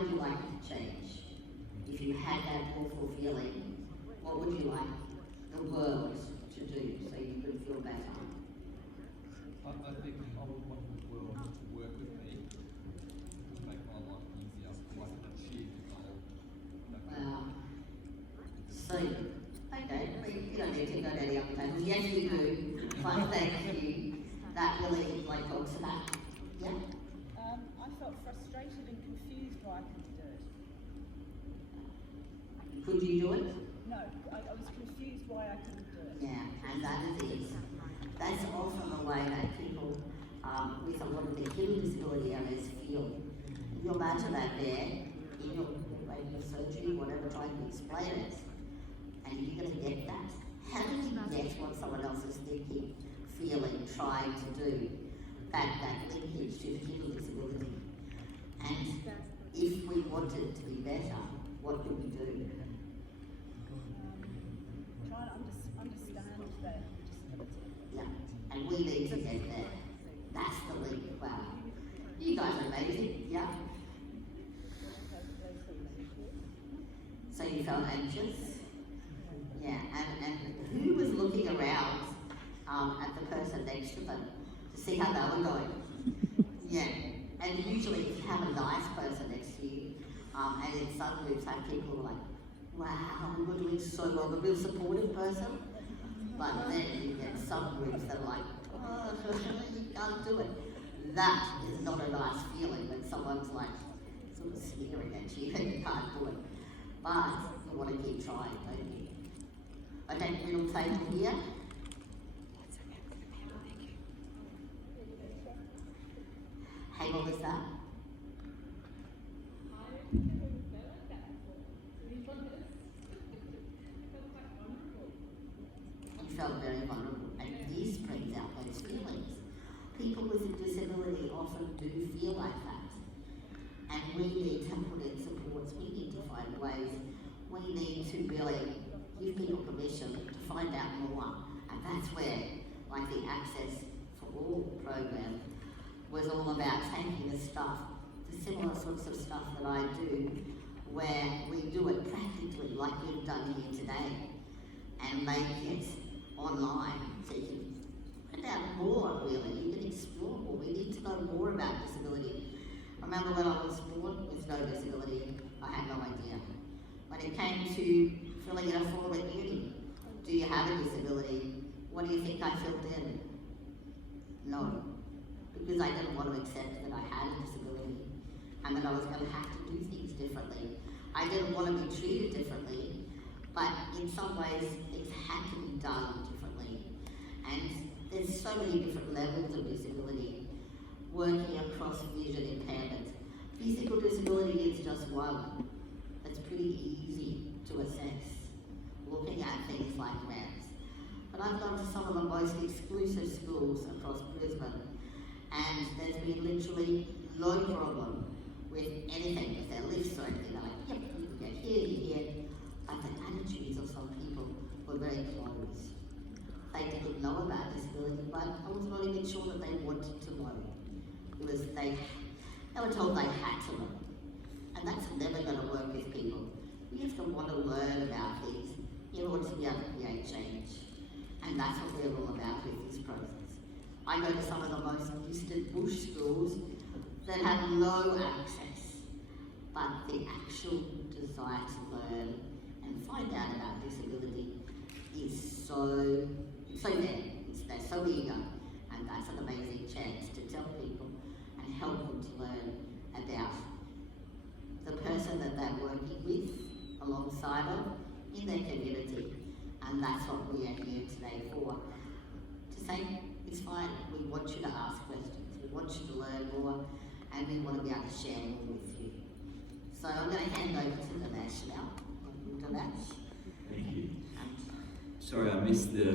would you like it to change? If you had that awful feeling, what would you like the world to do so you could feel better? I think I would want the world to work with me to make my life easier so I can achieve the goal. Wow. So, okay, you don't need to go to the other tables. Yes, you do. But thank you. That really talks about. Yeah. I felt frustrated and confused why I couldn't do it. Could you do it? No, I was confused why I couldn't do it. Yeah, and that is. That's often the way that people with a lot of the hidden disability areas feel. You imagine that there in your radio surgery, whatever, trying to explain it, and you're going to get that. How do you get what someone else is thinking, feeling, trying to do? That linkage to the hidden disability. And if we wanted to be better, what could we do? Trying to understand their disability. Yeah, and we need to get there. That's the link. Wow. You guys are amazing, yeah? So you felt anxious? Yeah, and who was looking around at the person next to them to see how they were going? Yeah, and usually if you have a nice person next to you, and in some groups have people who are like, wow, we were doing so well, the real supportive person. But then you get some groups that are like, oh, you can't do it. That is not a nice feeling when someone's like sort of sneering at you and you can't do it. But you want to keep trying, don't you? Okay, middle table here. Hey, what was that? You felt very vulnerable, and this brings out those feelings. People with a disability often do feel like that, and we need to put in supports. We need to find ways. We need to really give people permission to find out more, and that's where, like the Access for All program, was all about taking the stuff, the similar sorts of stuff that I do, where we do it practically, like we've done here today, and make it online, so you can find out more, really. You can explore more. We need to know more about disability. I remember when I was born with no disability, I had no idea. When it came to filling in a form at uni, do you have a disability? What do you think I filled in? No. Because I didn't want to accept that I had a disability and that I was going to have to do things differently. I didn't want to be treated differently, but in some ways it had to be done differently. And there's so many different levels of disability working across vision impairment. Physical disability is just one. It's pretty easy to assess, looking at things like RAMs. But I've gone to some of the most exclusive schools across Brisbane, and there's been literally no problem with anything, with their lifts or anything. They're like, yep, you can get here. But the attitudes of some people were very closed. They didn't know about disability, but I was not even sure that they wanted to know. It was, they were told they had to know. And that's never going to work with people. We have to want to learn about things in order to be able to create change. And that's what we're all about with this process. I go to some of the most distant bush schools that have no access, but the actual desire to learn and find out about disability is so there. They're so eager, and that's an amazing chance to tell people and help them to learn about the person that they're working with, alongside of, in their community. And that's what we are here today for. To say, it's fine, we want you to ask questions, we want you to learn more, and we want to be able to share more with you. So I'm going to hand over to Dinesh now. Dinesh. Thank you. Sorry, I missed the